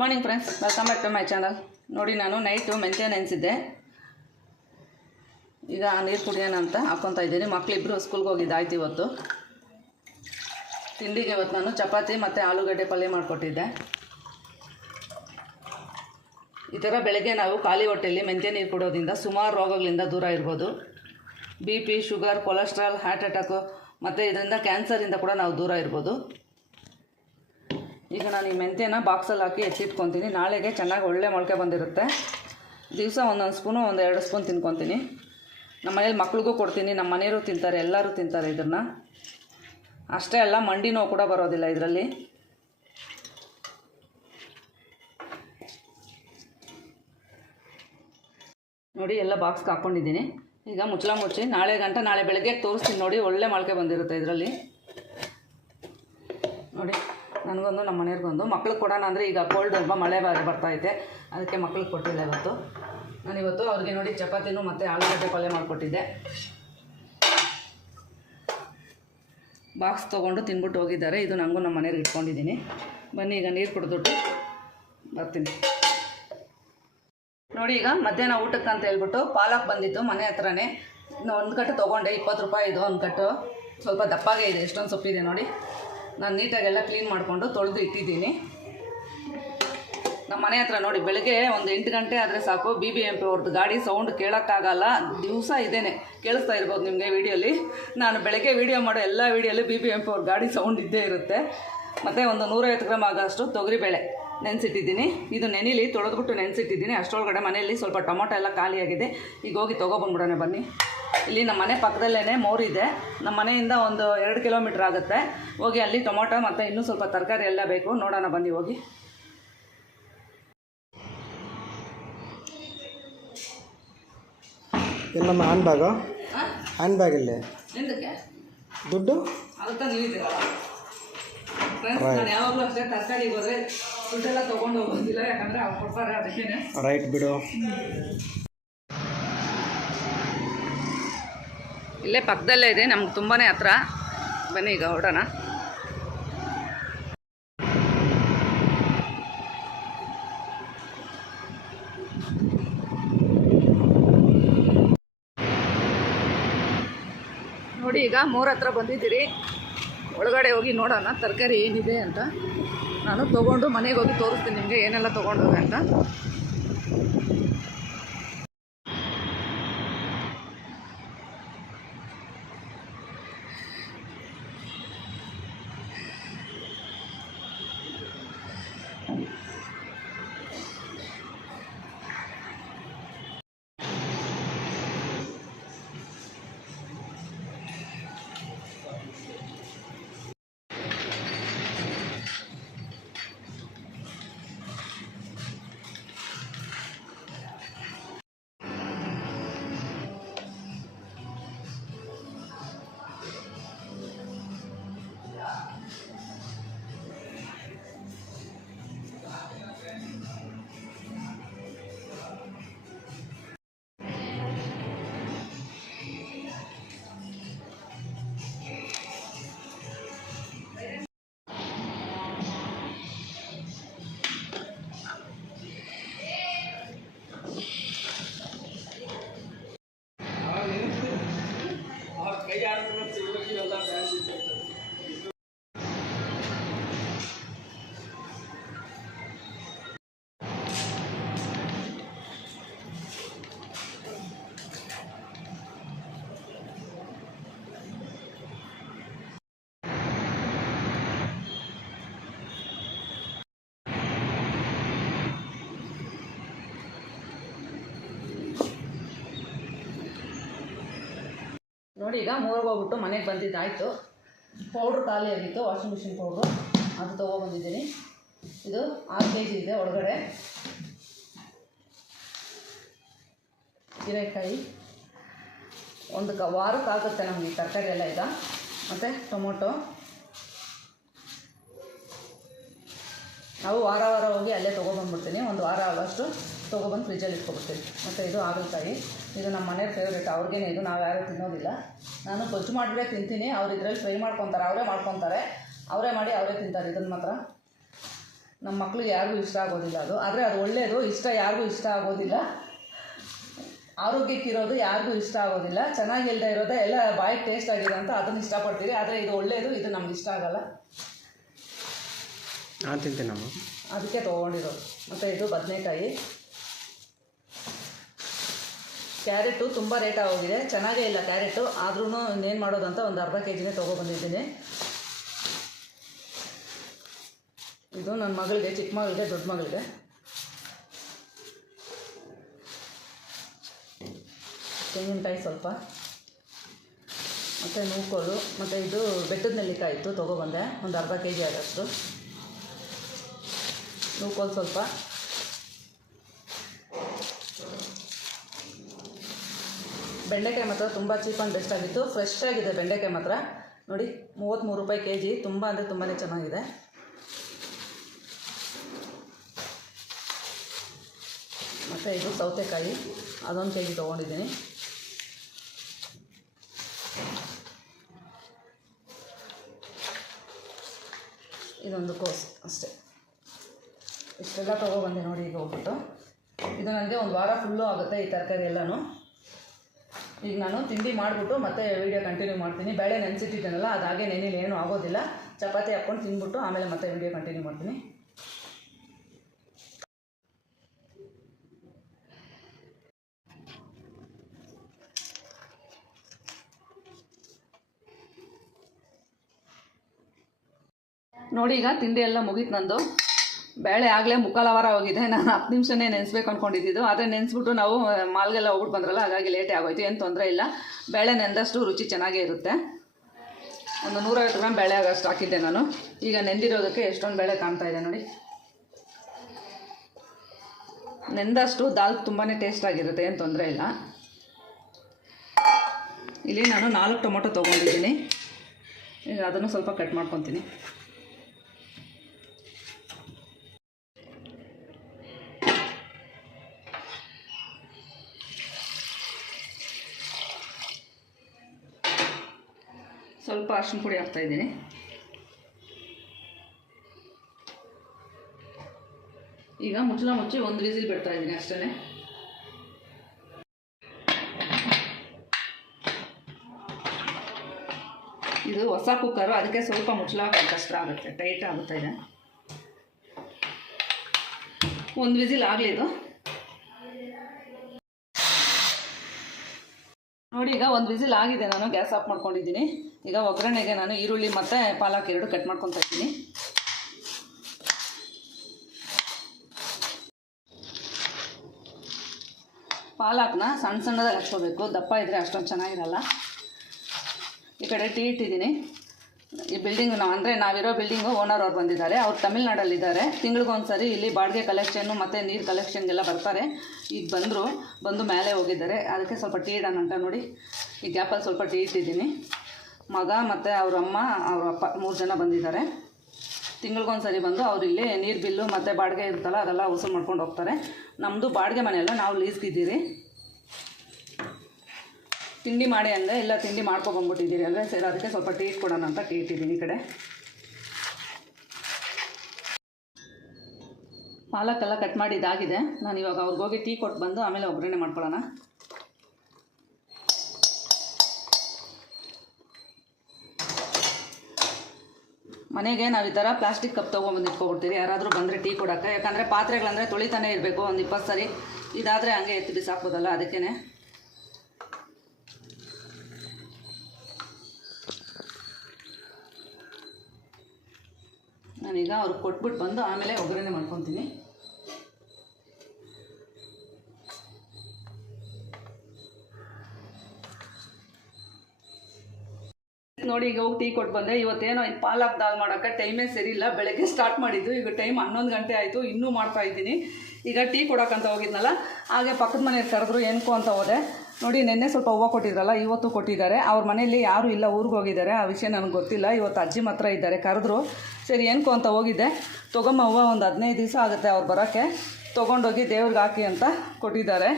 Morning friends welcome back to my channel ನೋಡಿ, ನಾನು night ಮೆಂತ್ಯ ನೆನೆಸಿದ್ದೆ. ಈಗ ನೀರು ಕುಡಿಯೋಣ ಅಂತ ಹಾಕ್ಕೊತಾ ಇದ್ದೀನಿ. ಮಕ್ಕಳಿಬ್ಬರು ಸ್ಕೂಲ್ಗೆ ಹೋಗಿದ್ದಾಯ್ತು ಇವತ್ತು. ತಿಂಡಿಗೆ ಇವತ್ತು ನಾನು ಚಪಾತಿ ಮತ್ತು ಆಲೂಗಡ್ಡೆ ಪಲ್ಯ ಮಾಡಿಕೊಟ್ಟಿದ್ದೆ. ಈ ಥರ ಬೆಳಗ್ಗೆ ನಾವು ಖಾಲಿ ಹೊಟ್ಟೆಯಲ್ಲಿ ಮೆಂತ್ಯ ನೀರು ಕುಡೋದ್ರಿಂದ ಸುಮಾರು ರೋಗಗಳಿಂದ ದೂರ ಇರ್ಬೋದು. B P sugar cholesterol heart attack ಮತ್ತು ಇದರಿಂದ ಕ್ಯಾನ್ಸರಿಂದ ಕೂಡ ನಾವು ದೂರ ಇರ್ಬೋದು. ಈಗ ನಾನು ಈ ಮೆಂತ್ಯನ ಬಾಕ್ಸಲ್ಲಿ ಹಾಕಿ ಹೆಚ್ಚಿಟ್ಕೊತೀನಿ. ನಾಳೆಗೆ ಚೆನ್ನಾಗಿ ಒಳ್ಳೆ ಮೊಳಕೆ ಬಂದಿರುತ್ತೆ. ದಿವಸ ಒಂದೊಂದು ಸ್ಪೂನು ಒಂದು ಎರಡು ಸ್ಪೂನ್ ತಿನ್ಕೊತೀನಿ. ನಮ್ಮ ಮನೇಲಿ ಮಕ್ಳಿಗೂ ಕೊಡ್ತೀನಿ. ನಮ್ಮ ಮನೆಯವರು ತಿಂತಾರೆ, ಎಲ್ಲರೂ ತಿಂತಾರೆ ಇದನ್ನು ಅಷ್ಟೇ ಅಲ್ಲ, ಮಂಡಿ ನೋವು ಕೂಡ ಬರೋದಿಲ್ಲ ಇದರಲ್ಲಿ. ನೋಡಿ, ಎಲ್ಲ ಬಾಕ್ಸ್ಗೆ ಹಾಕ್ಕೊಂಡಿದ್ದೀನಿ ಈಗ ಮುಚ್ಚಳ ಮುಚ್ಚಿ, ನಾಳೆ ಗಂಟ, ನಾಳೆ ಬೆಳಗ್ಗೆ ತೋರಿಸ್ತೀನಿ ನೋಡಿ, ಒಳ್ಳೆ ಮೊಳಕೆ ಬಂದಿರುತ್ತೆ ಇದರಲ್ಲಿ. ನೋಡಿ. ನನಗೊಂದು, ನಮ್ಮ ಮನೆಯವ್ರಿಗೊಂದು. ಮಕ್ಳಿಗೆ ಕೊಡೋಣ ಅಂದರೆ ಈಗ ಕೋಲ್ಡ್ ಅಲ್ವಾ, ಮಳೆ ಬೇರೆ ಬರ್ತೈತೆ ಅದಕ್ಕೆ ಮಕ್ಳಿಗೆ ಕೊಟ್ಟಿಲ್ಲ ಇವತ್ತು. ನಾನಿವತ್ತು ಅವ್ರಿಗೆ ನೋಡಿ ಚಪಾತಿನೂ ಮತ್ತು ಆಲೂಗಡ್ಡೆ ಪಲ್ಯ ಮಾಡಿಕೊಟ್ಟಿದ್ದೆ. ಬಾಕ್ಸ್ ತೊಗೊಂಡು ತಿಂದ್ಬಿಟ್ಟು ಹೋಗಿದ್ದಾರೆ. ಇದು ನನಗೂ ನಮ್ಮ ಮನೆಯವ್ರಿಗೆ ಇಟ್ಕೊಂಡಿದ್ದೀನಿ. ಬನ್ನಿ, ಈಗ ನೀರು ಕುಡಿದ್ಬಿಟ್ಟು ಬರ್ತೀನಿ. ನೋಡಿ ಈಗ ಮಧ್ಯಾಹ್ನ ಊಟಕ್ಕೆ ಅಂತ ಹೇಳ್ಬಿಟ್ಟು ಪಾಲಕ್ ಬಂದಿತ್ತು ಮನೆ ಹತ್ರನೇ. ಒಂದು ಕಟ್ಟು ತೊಗೊಂಡೆ, ಇಪ್ಪತ್ತು ರೂಪಾಯಿ ಇದು ಒಂದು ಕಟ್ಟು. ಸ್ವಲ್ಪ ದಪ್ಪಾಗೆ ಇದೆ, ಎಷ್ಟೊಂದು ಸೊಪ್ಪಿದೆ ನೋಡಿ. ನಾನು ನೀಟಾಗೆಲ್ಲ ಕ್ಲೀನ್ ಮಾಡಿಕೊಂಡು ತೊಳೆದು ಇಟ್ಟಿದ್ದೀನಿ. ನಮ್ಮ ಮನೆ ಹತ್ರ ನೋಡಿ, ಬೆಳಗ್ಗೆ ಒಂದು ಎಂಟು ಗಂಟೆ ಆದರೆ ಸಾಕು. ಬಿ ಬಿ ಎಂ ಪಿ ಅವ್ರದ್ದು ಗಾಡಿ ಸೌಂಡ್ ಕೇಳೋಕ್ಕಾಗಲ್ಲ. ದಿವಸ ಇದೇನೆ. ಕೇಳಿಸ್ತಾ ಇರ್ಬೋದು ನಿಮಗೆ ವೀಡಿಯೋಲಿ. ನಾನು ಬೆಳಗ್ಗೆ ವೀಡಿಯೋ ಮಾಡೋ ಎಲ್ಲ ವೀಡಿಯೋಲಿ ಬಿ ಬಿ ಎಂ ಪಿ ಅವ್ರ ಗಾಡಿ ಸೌಂಡ್ ಇದ್ದೇ ಇರುತ್ತೆ. ಮತ್ತು ಒಂದು ನೂರೈವತ್ತು ಗ್ರಾಮ್ ಆಗೋಷ್ಟು ತೊಗರಿಬೇಳೆ ನೆನೆಸಿಟ್ಟಿದ್ದೀನಿ. ಇದು ನೆನಿಲಿ ತೊಳೆದ್ಬಿಟ್ಟು ನೆನೆಸಿಟ್ಟಿದ್ದೀನಿ. ಅಷ್ಟರೊಳಗಡೆ ಮನೆಯಲ್ಲಿ ಸ್ವಲ್ಪ ಟೊಮೊಟೊ ಎಲ್ಲ ಖಾಲಿಯಾಗಿದೆ. ಈಗ ಹೋಗಿ ತೊಗೊಬಂದ್ಬಿಡೋಣ ಬನ್ನಿ. ಇಲ್ಲಿ ನಮ್ಮ ಮನೆ ಪಕ್ಕದಲ್ಲೇ ಮೋರಿದೆ ನಮ್ಮ ಮನೆಯಿಂದ ಒಂದು ಎರಡು ಕಿಲೋಮೀಟ್ರ್ ಆಗುತ್ತೆ. ಹೋಗಿ ಅಲ್ಲಿ ಟೊಮೊಟೊ ಮತ್ತು ಇನ್ನೂ ಸ್ವಲ್ಪ ತರಕಾರಿ ಎಲ್ಲ ಬೇಕು. ನೋಡೋಣ ಬನ್ನಿ ಹೋಗಿ. ಎಲ್ಲಮ್ಮ ಹ್ಯಾಂಡ್ ಬ್ಯಾಗು ಹ್ಯಾಂಡ್ ಬ್ಯಾಗ್ ಇಲ್ಲಿ. ದುಡ್ಡು? ಯಾವಾಗಲೂ ಅಷ್ಟೇ ತರಕಾರಿಗೆ ಹೋದರೆ ದುಡ್ಡೆಲ್ಲ ತೊಗೊಂಡು ಹೋಗೋದಿಲ್ಲ ಯಾಕಂದರೆ ಅವ್ರು ಕೊಡ್ತಾರೆ ಅದಕ್ಕೇನೆ. ರೈಟ್ ಬಿಡು. ಇಲ್ಲೇ ಪಕ್ಕದಲ್ಲೇ ಇದೆ, ನಮ್ಗೆ ತುಂಬಾ ಹತ್ರ. ಬನ್ನಿ ಈಗ ಹೊರಡೋಣ. ನೋಡಿ ಈಗ ಮೂರ ಹತ್ರ ಬಂದಿದ್ದೀರಿ. ಒಳಗಡೆ ಹೋಗಿ ನೋಡೋಣ, ತರಕಾರಿ ಏನಿದೆ ಅಂತ. ನಾನು ತೊಗೊಂಡು ಮನೆಗೆ ಹೋಗಿ ತೋರಿಸ್ತೀನಿ ನಿಮಗೆ ಏನೆಲ್ಲ ತೊಗೊಂಡೋದೆ ಅಂತ. ನೋಡಿ, ಈಗ ಮೂರಿಗೆ ಹೋಗ್ಬಿಟ್ಟು ಮನೆಗೆ ಬಂದಿದ್ದಾಯಿತು. ಪೌಡ್ರ್ ಖಾಲಿ ಆಗಿತ್ತು ವಾಷಿಂಗ್ ಮಿಷಿನ್ ಪೌಡ್ರು ಅದು ತೊಗೊಬಂದಿದ್ದೀನಿ ಇದು ಆರು ಕೆ ಜಿ ಇದೆ ಒಳಗಡೆ. ಹೀರೆಕಾಯಿ. ಒಂದು ಕ ವಾರಕ್ಕಾಗುತ್ತೆ ನಮಗೆ ತರಕಾರಿ ಎಲ್ಲ ಇದೆ ಮತ್ತು ಟೊಮೊಟೊ. ನಾವು ವಾರ ವಾರ ಹೋಗಿ ಅಲ್ಲೇ ತೊಗೊಬಂದ್ಬಿಡ್ತೀನಿ ಒಂದು ವಾರ ಆಗೋಷ್ಟು ತೊಗೊಬಂದು ಫ್ರಿಜ್ಜಲ್ಲಿ ಇಟ್ಕೊಬಿಡ್ತೀವಿ. ಮತ್ತು ಇದು ಹಾಗಲಕಾಯಿ. ಇದು ನಮ್ಮ ಮನೆಯವ್ರ ಫೇವ್ರೇಟ್ ಅವ್ರಿಗೇನೆ ಇದು ನಾವು ಯಾರೂ ತಿನ್ನೋದಿಲ್ಲ. ನಾನು ಗೊಜ್ಜು ಮಾಡಿದ್ರೆ ತಿಂತೀನಿ. ಅವ್ರು ಇದರಲ್ಲಿ ಫ್ರೈ ಮಾಡ್ಕೊತಾರೆ. ಅವರೇ ಮಾಡ್ಕೊತಾರೆ. ಅವರೇ ಮಾಡಿ ಅವರೇ ತಿಂತಾರೆ ಇದನ್ನು ಮಾತ್ರ. ನಮ್ಮ ಮಕ್ಕಳು ಯಾರಿಗೂ ಇಷ್ಟ ಆಗೋದಿಲ್ಲ ಅದು. ಆದರೆ ಅದು ಒಳ್ಳೆಯದು ಇಷ್ಟ ಯಾರಿಗೂ ಇಷ್ಟ ಆಗೋದಿಲ್ಲ. ಆರೋಗ್ಯಕ್ಕಿರೋದು ಯಾರಿಗೂ ಇಷ್ಟ ಆಗೋದಿಲ್ಲ. ಚೆನ್ನಾಗಿಲ್ಲದೆ ಇರೋದೇ ಎಲ್ಲ ಬಾಯಿ ಟೇಸ್ಟ್ ಆಗಿದೆ ಅಂತ ಅದನ್ನು ಇಷ್ಟಪಡ್ತೀವಿ. ಆದರೆ ಇದು ಒಳ್ಳೆಯದು ಇದು ನಮ್ಗೆ ಇಷ್ಟ ಆಗಲ್ಲ. ನಾನು ತಿಂತೀನಮ್ಮ ಅದಕ್ಕೆ ತೊಗೊಂಡಿರೋದು. ಮತ್ತು ಇದು ಬದನೆಕಾಯಿ. ಕ್ಯಾರೆಟು ತುಂಬ ರೇಟ್ ಆಗೋಗಿದೆ. ಚೆನ್ನಾಗೇ ಇಲ್ಲ ಕ್ಯಾರೆಟು. ಆದ್ರೂ ಇನ್ನೇನು ಮಾಡೋದಂತ ಒಂದು ಅರ್ಧ ಕೆ ಜಿನೇ ತೊಗೊಬಂದಿದ್ದೀನಿ ಇದು ನನ್ನ ಮಗಳಿಗೆ ಚಿಕ್ಕ ಮಗಳಿಗೆ, ದೊಡ್ಡ ಮಗಳಿಗೆ. ತೆಂಗಿನಕಾಯಿ ಸ್ವಲ್ಪ. ಮತ್ತು ನೂಕೋಲು ಮತ್ತು ಇದು ಬೆಟ್ಟದ ನೆಲ್ಲಿಕಾಯಿ ಇತ್ತು ತೊಗೊಬಂದೆ ಒಂದು ಅರ್ಧ ಕೆ ಜಿ ಆದಷ್ಟು. ನೂಕೋಲು ಸ್ವಲ್ಪ. ಬೆಂಡೆಕಾಯಿ ಮಾತ್ರ ತುಂಬ ಚೀಪ್ ಆ್ಯಂಡ್ ಬೆಸ್ಟ್ ಆಗಿತ್ತು. ಫ್ರೆಶ್ ಆಗಿದೆ ಬೆಂಡೆಕಾಯಿ ಮಾತ್ರ. ನೋಡಿ ಮೂವತ್ತ್ಮೂರು ರೂಪಾಯಿ ಕೆ ಜಿ ತುಂಬ ಅಂದರೆ ತುಂಬಾ ಚೆನ್ನಾಗಿದೆ. ಮತ್ತು ಇದು ಸೌತೆಕಾಯಿ. ಅದೊಂದು ಕೆ ಜಿ ತೊಗೊಂಡಿದ್ದೀನಿ. ಇದೊಂದು ಕೋಸ್ ಅಷ್ಟೇ. ಇಷ್ಟೆಲ್ಲ ತೊಗೊಬಂದೆ ನೋಡಿ ಈಗ ಹೋಗ್ಬಿಟ್ಟು. ಇದು ನನಗೆ ಒಂದು ವಾರ ಫುಲ್ಲು ಆಗುತ್ತೆ ಈ ತರಕಾರಿ ಎಲ್ಲನೂ. ಈಗ ನಾನು ತಿಂಡಿ ಮಾಡಿಬಿಟ್ಟು ಮತ್ತೆ ವೀಡಿಯೋ ಕಂಟಿನ್ಯೂ ಮಾಡ್ತೀನಿ. ಬೇಳೆ ನೆನೆಸಿಟ್ಟಿದ್ದೇನಲ್ಲ, ಅದು ಹಾಗೆ ನೆನೆಯಲ್ಲಿ ಏನೂ ಆಗೋದಿಲ್ಲ. ಚಪಾತಿ ಹಾಕ್ಕೊಂಡು ತಿಂದ್ಬಿಟ್ಟು ಆಮೇಲೆ ಮತ್ತೆ ವೀಡಿಯೋ ಕಂಟಿನ್ಯೂ ಮಾಡ್ತೀನಿ. ನೋಡಿ ಈಗ ತಿಂಡಿ ಎಲ್ಲ ಮುಗೀತು ನಂದು. ಬೇಳೆ ಆಗಲೇ ಮುಕ್ಕಾಲ ವಾರ ಹೋಗಿದೆ. ನಾನು ಹತ್ತು ನಿಮಿಷನೇ ನೆನೆಸ್ಬೇಕು ಅಂದ್ಕೊಂಡಿದ್ದು ಆದರೆ ನೆನೆಸ್ಬಿಟ್ಟು ನಾವು ಮಾಲ್ಗೆಲ್ಲ ಹೋಗ್ಬಿಟ್ಟು ಬಂದ್ರಲ್ಲ, ಹಾಗಾಗಿ ಲೇಟೇ ಆಗೋಯ್ತು. ಏನು ತೊಂದರೆ ಇಲ್ಲ. ಬೇಳೆ ನೆಂದಷ್ಟು ರುಚಿ ಚೆನ್ನಾಗೇ ಇರುತ್ತೆ. ಒಂದು ನೂರೈವತ್ತು ಗ್ರಾಮ್ ಬೇಳೆ ಆಗೋಷ್ಟು ಹಾಕಿದ್ದೆ ನಾನು. ಈಗ ನೆಂದಿರೋದಕ್ಕೆ ಎಷ್ಟೊಂದು ಬೇಳೆ ಕಾಣ್ತಾ ಇದೆ ನೋಡಿ. ನೆಂದಷ್ಟು ದಾಲ್ ತುಂಬಾ ಟೇಸ್ಟ್ ಆಗಿರುತ್ತೆ. ಏನು ತೊಂದರೆ ಇಲ್ಲ. ಇಲ್ಲಿ ನಾನು ನಾಲ್ಕು ಟೊಮೊಟೊ ತೊಗೊಂಡಿದ್ದೀನಿ. ಈಗ ಅದನ್ನು ಸ್ವಲ್ಪ ಕಟ್ ಮಾಡ್ಕೊತೀನಿ. ಸ್ವಲ್ಪ ಅರ್ಶಿನ ಪುಡಿ ಹಾಕ್ತಾ ಇದ್ದೀನಿ. ಈಗ ಮುಚ್ಚಲ ಮುಚ್ಚಿ ಒಂದು ವಿಸಿಲ್ ಬಿಡ್ತಾ ಇದ್ದೀನಿ ಅಷ್ಟೇ ಇದು ಹೊಸ ಕುಕ್ಕರು ಅದಕ್ಕೆ ಸ್ವಲ್ಪ ಮುಚ್ಚಳ ಕಷ್ಟ ಆಗುತ್ತೆ. ಟೈಟ್ ಆಗುತ್ತೆ ಇದೆ ಒಂದು ವಿಸಿಲ್ ಆಗಲಿ ಇದು. ನೋಡಿ ಈಗ ಒಂದು ವಿಸಿಲ್ ಆಗಿದೆ, ನಾನು ಗ್ಯಾಸ್ ಆಫ್ ಮಾಡ್ಕೊಂಡಿದ್ದೀನಿ. ಈಗ ಒಗ್ಗರಣೆಗೆ ನಾನು ಈರುಳ್ಳಿ ಮತ್ತು ಪಾಲಕ್ ಎರಡು ಕಟ್ ಮಾಡ್ಕೊತಾ ಇದ್ದೀನಿ. ಪಾಲಕ್ನ ಸಣ್ಣ ಸಣ್ಣದಾಗಿ ಹಚ್ಕೋಬೇಕು. ದಪ್ಪ ಇದ್ದರೆ ಅಷ್ಟೊಂದು ಚೆನ್ನಾಗಿರಲ್ಲ. ಈ ಕಡೆ ಟೀ ಇಟ್ಟಿದ್ದೀನಿ. ಈ ಬಿಲ್ಡಿಂಗ್ ನಾವು ಅಂದರೆ ನಾವಿರೋ ಬಿಲ್ಡಿಂಗು ಓನರ್ ಅವ್ರು ಬಂದಿದ್ದಾರೆ. ಅವ್ರು ತಮಿಳ್ನಾಡಲ್ಲಿದ್ದಾರೆ. ತಿಂಗಳಿಗೊಂದ್ಸರಿ ಇಲ್ಲಿ ಬಾಡಿಗೆ ಕಲೆಕ್ಷನ್ನು ಮತ್ತು ನೀರು ಕಲೆಕ್ಷನ್ಗೆಲ್ಲ ಬರ್ತಾರೆ. ಈಗ ಬಂದರು, ಬಂದು ಮೇಲೆ ಹೋಗಿದ್ದಾರೆ. ಅದಕ್ಕೆ ಸ್ವಲ್ಪ ಟೀ ಇಡೋಣ ಅಂತ ನೋಡಿ. ಈ ಗ್ಯಾಪಲ್ಲಿ ಸ್ವಲ್ಪ ಟೀ ಇಟ್ಟಿದ್ದೀನಿ. ಮಗ ಮತ್ತು ಅವ್ರ ಅಮ್ಮ ಅವ್ರ ಅಪ್ಪ ಮೂರು ಜನ ಬಂದಿದ್ದಾರೆ. ತಿಂಗಳಿಗೊಂದ್ಸರಿ ಬಂದು ಅವ್ರು ಇಲ್ಲಿ ನೀರು ಬಿಲ್ಲು ಮತ್ತು ಬಾಡಿಗೆ ಇರುತ್ತಲ್ಲ, ಅದೆಲ್ಲ ವಸೂಲು ಮಾಡ್ಕೊಂಡು ಹೋಗ್ತಾರೆ. ನಮ್ಮದು ಬಾಡಿಗೆ ಮನೆಯಲ್ಲ ನಾವು ಲೀಸ್ಗಿದ್ದೀರಿ. ತಿಂಡಿ ಮಾಡಿ ಅಂದರೆ ಇಲ್ಲ ತಿಂಡಿ ಮಾಡ್ಕೊಬಂದ್ಬಿಟ್ಟಿದ್ದೀರಿ ಅಂದರೆ ಸರಿ, ಅದಕ್ಕೆ ಸ್ವಲ್ಪ ಟೀ ಕೊಡೋಣ ಅಂತ ಟೀ ಇಟ್ಟಿದ್ದೀನಿ ಈ ಕಡೆ. ಪಾಲಕ್ಕೆಲ್ಲ ಕಟ್ ಮಾಡಿದ್ದಾಗಿದೆ ನಾನು ಇವಾಗ ಅವ್ರಿಗೋಗಿ ಟೀ ಕೊಟ್ಟು ಬಂದು ಆಮೇಲೆ ಒಗ್ಗರಣೆ ಮಾಡ್ಕೊಳ್ಳೋಣ. ಮನೆಗೆ ನಾವು ಈ ಥರ ಪ್ಲಾಸ್ಟಿಕ್ ಕಪ್ ತೊಗೊಂಬಂದು ಇಟ್ಕೊಬಿಡ್ತೀವಿ ಯಾರಾದರೂ ಬಂದರೆ ಟೀ ಕೊಡೋಕ್ಕೆ. ಯಾಕಂದರೆ ಪಾತ್ರೆಗಳಂದರೆ ತೊಳಿತಾನೆ ಇರಬೇಕು ಒಂದು ಇಪ್ಪತ್ತು ಸರಿ. ಇದಾದರೆ ಹಂಗೆ ಎತ್ತಿ ಬಿಸಾಕ್ಬೋದಲ್ಲ ಅದಕ್ಕೇ ನಾನೀಗ ಅವ್ರಿಗೆ ಕೊಟ್ಬಿಟ್ಟು ಬಂದು ಆಮೇಲೆ ಒಗ್ಗರಣೆ ಮಾಡ್ಕೊತೀನಿ. ನೋಡಿ, ಈಗ ಹೋಗಿ ಟೀ ಕೊಟ್ಟು ಬಂದೆ. ಇವತ್ತೇನೋ ಇದು ಪಾಲಕ್ ದಾಲ್ ಮಾಡೋಕ್ಕೆ ಟೈಮೇ ಸರಿ ಇಲ್ಲ ಬೆಳಗ್ಗೆ ಸ್ಟಾರ್ಟ್ ಮಾಡಿದ್ದು. ಈಗ ಟೈಮ್ ಹನ್ನೊಂದು ಗಂಟೆ ಆಯಿತು. ಇನ್ನೂ ಮಾಡ್ತಾ ಇದ್ದೀನಿ. ಈಗ ಟೀ ಕೊಡೋಕ್ಕಂತ ಹೋಗಿದ್ನಲ್ಲ, ಹಾಗೆ ಪಕ್ಕದ ಮನೆಗೆ ಕರೆದ್ರು ಏನಕ್ಕೋ ಅಂತ ಹೋದೆ. ನೋಡಿ, ನಿನ್ನೆ ಸ್ವಲ್ಪ ಹೂವು ಕೊಟ್ಟಿದ್ರಲ್ಲ, ಇವತ್ತು ಕೊಟ್ಟಿದ್ದಾರೆ. ಅವ್ರ ಮನೆಯಲ್ಲಿ ಯಾರೂ ಇಲ್ಲ, ಊರಿಗೆ ಹೋಗಿದ್ದಾರೆ. ಆ ವಿಷಯ ನನಗೆ ಗೊತ್ತಿಲ್ಲ. ಇವತ್ತು ಅಜ್ಜಿ ಮಾತ್ರ ಇದ್ದಾರೆ, ಕರೆದ್ರು. ಸರಿ, ಏನಕ್ಕೋ ಅಂತ ಹೋಗಿದ್ದೆ. ತೊಗೊಂಬ ಹೂವು ಒಂದು ಹದಿನೈದು ದಿವಸ ಆಗುತ್ತೆ ಅವ್ರು ಬರೋಕ್ಕೆ. ತೊಗೊಂಡೋಗಿ ದೇವ್ರಿಗೆ ಹಾಕಿ ಅಂತ ಕೊಟ್ಟಿದ್ದಾರೆ.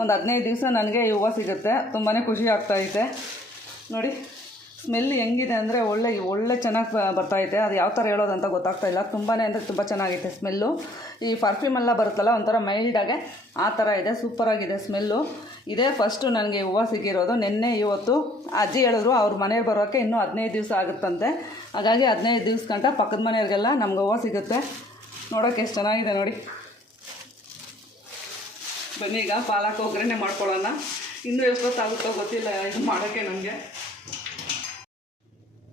ಒಂದು ಹದಿನೈದು ದಿವಸ ನನಗೆ ಈ ಹೂವು ಸಿಗುತ್ತೆ. ತುಂಬಾ ಖುಷಿ ಆಗ್ತಾಯಿದೆ ನೋಡಿ. ಸ್ಮೆಲ್ ಹೆಂಗಿದೆ ಅಂದರೆ ಒಳ್ಳೆ ಒಳ್ಳೆ ಚೆನ್ನಾಗಿ ಬರ್ತಾಯಿದೆ. ಅದು ಯಾವ ಥರ ಹೇಳೋದಂತ ಗೊತ್ತಾಗ್ತಾ ಇಲ್ಲ. ತುಂಬಾ ಅಂದರೆ ತುಂಬ ಚೆನ್ನಾಗಿದೆ ಸ್ಮೆಲ್ಲು. ಈ ಪರ್ಫ್ಯೂಮ್ ಎಲ್ಲ ಬರುತ್ತಲ್ಲ, ಒಂಥರ ಮೈಲ್ಡಾಗೆ ಆ ಥರ ಇದೆ. ಸೂಪರಾಗಿದೆ ಸ್ಮೆಲ್ಲು. ಇದೇ ಫಸ್ಟು ನನಗೆ ಹೂವು ಸಿಕ್ಕಿರೋದು. ನಿನ್ನೆ, ಇವತ್ತು ಅಜ್ಜಿ ಹೇಳಿದ್ರು, ಅವ್ರ ಮನೆಗೆ ಬರೋಕ್ಕೆ ಇನ್ನೂ ಹದಿನೈದು ದಿವಸ ಆಗುತ್ತಂತೆ. ಹಾಗಾಗಿ ಹದಿನೈದು ದಿವ್ಸ ಗಂಟ ಪಕ್ಕದ ಮನೆಯವ್ರಿಗೆಲ್ಲ ನಮ್ಗೆ ಹೂವು ಸಿಗುತ್ತೆ. ನೋಡೋಕೆ ಎಷ್ಟು ಚೆನ್ನಾಗಿದೆ ನೋಡಿ. ಬನ್ನಿ ಈಗ ಪಾಲಕ್ ಒಗ್ಗರಣೆ ಮಾಡ್ಕೊಳ್ಳೋಣ. ಇನ್ನೂ ಎಷ್ಟೊತ್ತಾಗುತ್ತೋ ಗೊತ್ತಿಲ್ಲ, ಇದು ಮಾಡೋಕ್ಕೆ ನನಗೆ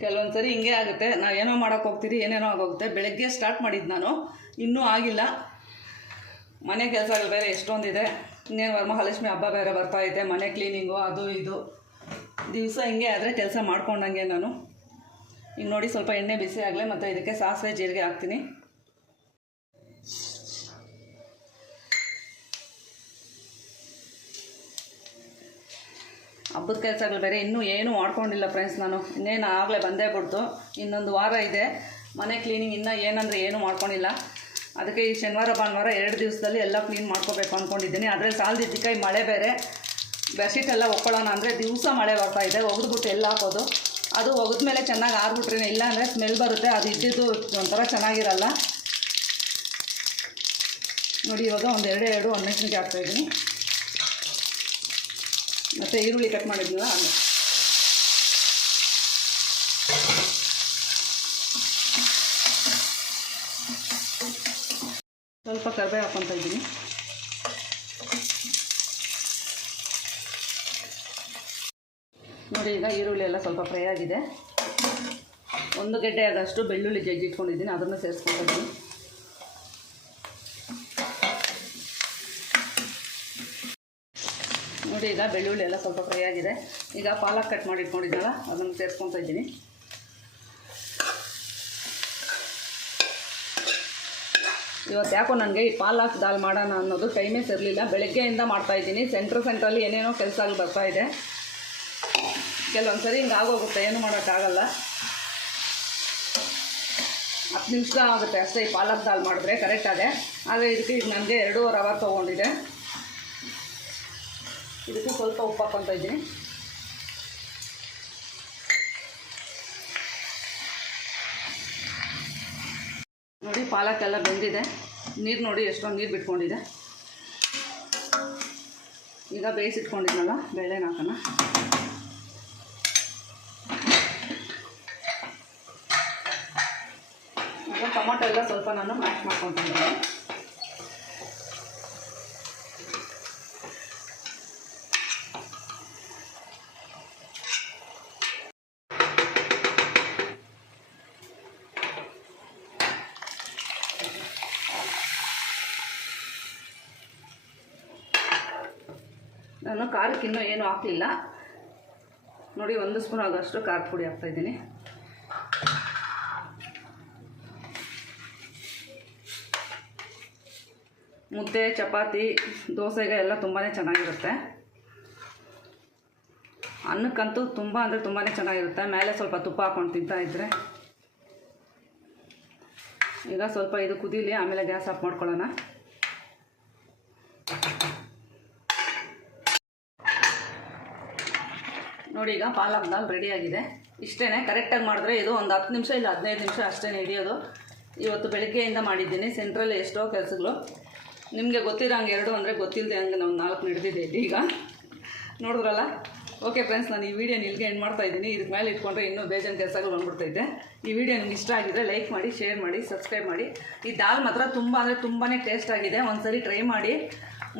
ಕೆಲವೊಂದು ಸರಿ ಹಿಂಗೆ ಆಗುತ್ತೆ. ನಾವು ಏನೋ ಮಾಡೋಕ್ಕೆ ಹೋಗ್ತೀರಿ, ಏನೇನೋ ಆಗೋಗುತ್ತೆ. ಬೆಳಗ್ಗೆ ಸ್ಟಾರ್ಟ್ ಮಾಡಿದ್ದು ನಾನು. ಇನ್ನೂ ಆಗಿಲ್ಲ. ಮನೆ ಕೆಲಸಗಳು ಬೇರೆ ಎಷ್ಟೊಂದಿದೆ. ಇನ್ನೇನು ವರಮಹಾಲಕ್ಷ್ಮಿ ಹಬ್ಬ ಬೇರೆ ಬರ್ತಾ ಇದೆ ಮನೆ ಕ್ಲೀನಿಂಗು ಅದು ಇದು. ದಿವಸ ಹಿಂಗೆ ಆದರೆ ಕೆಲಸ ಮಾಡ್ಕೊಂಡಂಗೆ ನಾನು. ಈಗ ನೋಡಿ ಸ್ವಲ್ಪ ಎಣ್ಣೆ ಬಿಸಿ ಆಗಲಿ ಮತ್ತು ಇದಕ್ಕೆ ಸಾಸಿವೆ ಜೀರಿಗೆ ಹಾಕ್ತೀನಿ. ಹಬ್ಬದ ಕೆಲಸಗಳು ಬೇರೆ ಇನ್ನೂ ಏನೂ ಮಾಡ್ಕೊಂಡಿಲ್ಲ ಫ್ರೆಂಡ್ಸ್ ನಾನು. ಇನ್ನೇನು ಆಗಲೇ ಬಂದೇ ಬಿಡ್ತು. ಇನ್ನೊಂದು ವಾರ ಇದೆ. ಮನೆ ಕ್ಲೀನಿಂಗ್ ಇನ್ನೂ ಏನಂದರೆ ಏನೂ ಮಾಡ್ಕೊಂಡಿಲ್ಲ. ಅದಕ್ಕೆ ಈ ಶನಿವಾರ, ಭಾನುವಾರ ಎರಡು ದಿವಸದಲ್ಲಿ ಎಲ್ಲ ಕ್ಲೀನ್ ಮಾಡ್ಕೋಬೇಕು ಅಂದ್ಕೊಂಡಿದ್ದೀನಿ ಅದರಲ್ಲಿ ಸಾಲದಿದ್ದಕ್ಕೆ ಈ ಮಳೆ ಬೇರೆ. ಬೆಡ್ಶೀಟ್ ಎಲ್ಲ ಒಕ್ಕೊಳ್ಳೋಣ ಅಂದರೆ ದಿವಸ ಮಳೆ ಬರ್ತಾ ಇದೆ. ಒಗೆದ್ಬಿಟ್ಟು ಎಲ್ಲ ಹಾಕೋದು. ಅದು ಒಗೆದ ಮೇಲೆ ಚೆನ್ನಾಗಿ ಆರ್ಬಿಟ್ರೇನೆ. ಇಲ್ಲ ಅಂದರೆ ಸ್ಮೆಲ್ ಬರುತ್ತೆ. ಅದು ಇದ್ದಿದ್ದು ಒಂಥರ ಚೆನ್ನಾಗಿರಲ್ಲ. ನೋಡಿ ಇವಾಗ ಒಂದು ಎರಡು ಎರಡು ಒಣಮೆಣಸಿನ್ಕಾಯಿ ಹಾಕ್ತಾಯಿದ್ದೀನಿ ಮತ್ತು ಈರುಳ್ಳಿ ಕಟ್ ಮಾಡಿದ್ನಲ್ಲ ಅದು ಸ್ವಲ್ಪ ಕರಿಬೇವು ಹಾಕ್ಕೊತಾ ಇದ್ದೀನಿ. ನೋಡಿ, ಈಗ ಈರುಳ್ಳಿ ಎಲ್ಲ ಸ್ವಲ್ಪ ಫ್ರೈ ಆಗಿದೆ. ಒಂದು ಗೆಡ್ಡೆ ಆದಷ್ಟು ಬೆಳ್ಳುಳ್ಳಿ ಜಜ್ಜಿಟ್ಕೊಂಡಿದ್ದೀನಿ, ಅದನ್ನು ಸೇರಿಸ್ಕೊಂಡಿದ್ದೀನಿ ಈಗ ಬೆಳ್ಳುಳ್ಳಿ ಎಲ್ಲ ಸ್ವಲ್ಪ ಫ್ರೈ ಆಗಿದೆ. ಈಗ ಪಾಲಕ್ ಕಟ್ ಮಾಡಿ ಇಟ್ಕೊಂಡಿದ್ದಲ್ಲ ಅದನ್ನು ಸೇರಿಸ್ಕೊತಾ ಇದ್ದೀನಿ. ಇವತ್ತು ಯಾಕೋ ನನಗೆ ಈ ಪಾಲಕ್ ದಾಲ್ ಮಾಡೋಣ ಅನ್ನೋದು ಟೈಮೇ ಸಿರಲಿಲ್ಲ. ಬೆಳಗ್ಗೆಯಿಂದ ಮಾಡ್ತಾಯಿದ್ದೀನಿ ಸೆಂಟ್ರ್ ಸೆಂಟ್ರಲ್ಲಿ ಏನೇನೋ ಕೆಲಸಗಳು ಬರ್ತಾ ಇದೆ. ಕೆಲವೊಂದು ಸರಿ ಹಿಂಗೆ ಆಗೋಗುತ್ತೆ. ಏನು ಮಾಡೋಕ್ಕಾಗಲ್ಲ ಹತ್ತು ನಿಮಿಷ ಆಗುತ್ತೆ ಅಷ್ಟೇ ಈ ಪಾಲಕ್ ದಾಲ್ ಮಾಡಿದ್ರೆ. ಕರೆಕ್ಟಾಗಿದೆ ಆದರೆ ಇದಕ್ಕೆ ಈಗ ನನಗೆ ಎರಡೂವರೆ ಅವರ್ ತೊಗೊಂಡಿದೆ. ಇದಕ್ಕೆ ಸ್ವಲ್ಪ ಉಪ್ಪು ಹಾಕ್ಕೊತಾ ಇದ್ದೀನಿ. ನೋಡಿ ಪಾಲಕ್ ಎಲ್ಲ ಬೆಂದಿದೆ. ನೀರು ನೋಡಿ ಎಷ್ಟೊಂದು ನೀರು ಬಿಟ್ಕೊಂಡಿದೆ. ಈಗ ಬೇಯಿಸಿಟ್ಕೊಂಡಿದ್ನಲ್ಲ, ಬೇಳೆನ ಹಾಕೋಣ. ಈಗ ಟೊಮೊಟೊ ಎಲ್ಲ ಸ್ವಲ್ಪ ನಾನು ಮ್ಯಾಶ್ ಮಾಡ್ಕೊತಿದ್ದೀನಿ ನಾನು ಖಾರಕ್ಕೆ ಇನ್ನೂ ಏನೂ ಹಾಕಲಿಲ್ಲ. ನೋಡಿ, ಒಂದು ಸ್ಪೂನ್ ಆಗೋಷ್ಟು ಖಾರದ ಪುಡಿ ಹಾಕ್ತಾಯಿದ್ದೀನಿ ಮುದ್ದೆ, ಚಪಾತಿ, ದೋಸೆಗೆ ಎಲ್ಲ ತುಂಬಾ ಚೆನ್ನಾಗಿರುತ್ತೆ. ಅನ್ನಕ್ಕಂತೂ ತುಂಬ ಅಂದರೆ ತುಂಬಾ ಚೆನ್ನಾಗಿರುತ್ತೆ. ಮೇಲೆ ಸ್ವಲ್ಪ ತುಪ್ಪ ಹಾಕ್ಕೊಂಡು ತಿಂತಾ ಇದ್ದರೆ ಈಗ ಸ್ವಲ್ಪ ಇದು ಕುದೀಲಿ, ಆಮೇಲೆ ಗ್ಯಾಸ್ ಆಫ್ ಮಾಡ್ಕೊಳ್ಳೋಣ. ನೋಡಿ, ಈಗ ಪಾಲಕ್ ದಾಲ್ ಆಗಿದೆ. ಇಷ್ಟೇ ಕರೆಕ್ಟಾಗಿ ಮಾಡಿದ್ರೆ ಇದು ಒಂದು ಹತ್ತು ನಿಮಿಷ ಇಲ್ಲ ಹದಿನೈದು ನಿಮಿಷ ಅಷ್ಟೇ ಹಿಡಿಯೋದು. ಇವತ್ತು ಬೆಳಗ್ಗೆಯಿಂದ ಮಾಡಿದ್ದೀನಿ ಸೆಂಟ್ರಲ್ಲಿ ಎಷ್ಟೋ ಕೆಲಸಗಳು. ನಿಮಗೆ ಗೊತ್ತಿರೋಂಗೆ ಎರಡು ಅಂದರೆ ಗೊತ್ತಿಲ್ಲದೆ ಹಂಗೆ ನಾವು ನಾಲ್ಕು ನಡೆದಿದೆ ಈಗ. ನೋಡಿದ್ರಲ್ಲ? ಓಕೆ ಫ್ರೆಂಡ್ಸ್ ನಾನು ಈ ವಿಡಿಯೋ ಇಲ್ಲಿಗೆ ಎಂಡ್ ಮಾಡ್ತಾ ಇದ್ದೀನಿ. ಇದಕ್ಕೆ ಮೇಲೆ ಇಟ್ಕೊಂಡ್ರೆ ಇನ್ನೂ ಬೇಜನ್ ಕೆಲಸಗಳು ಬಂದ್ಬಿಡ್ತೈತೆ. ಈ ವಿಡಿಯೋ ನಿಮ್ಗೆ ಇಷ್ಟ ಆಗಿದ್ರೆ ಲೈಕ್ ಮಾಡಿ ಶೇರ್ ಮಾಡಿ ಸಬ್ಸ್ಕ್ರೈಬ್ ಮಾಡಿ. ಈ ದಾಲ್ ಮಾತ್ರ ತುಂಬ ಅಂದರೆ ತುಂಬಾ ಟೇಸ್ಟ್ ಆಗಿದೆ. ಒಂದ್ಸರಿ ಟ್ರೈ ಮಾಡಿ.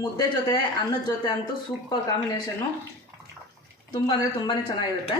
ಮುದ್ದೆ ಜೊತೆ, ಅನ್ನದ ಜೊತೆ ಅಂತೂ ಸೂಪರ್ ಕಾಂಬಿನೇಷನ್ನು ತುಂಬ ಅಂದರೆ ತುಂಬಾ ಚೆನ್ನಾಗಿರುತ್ತೆ.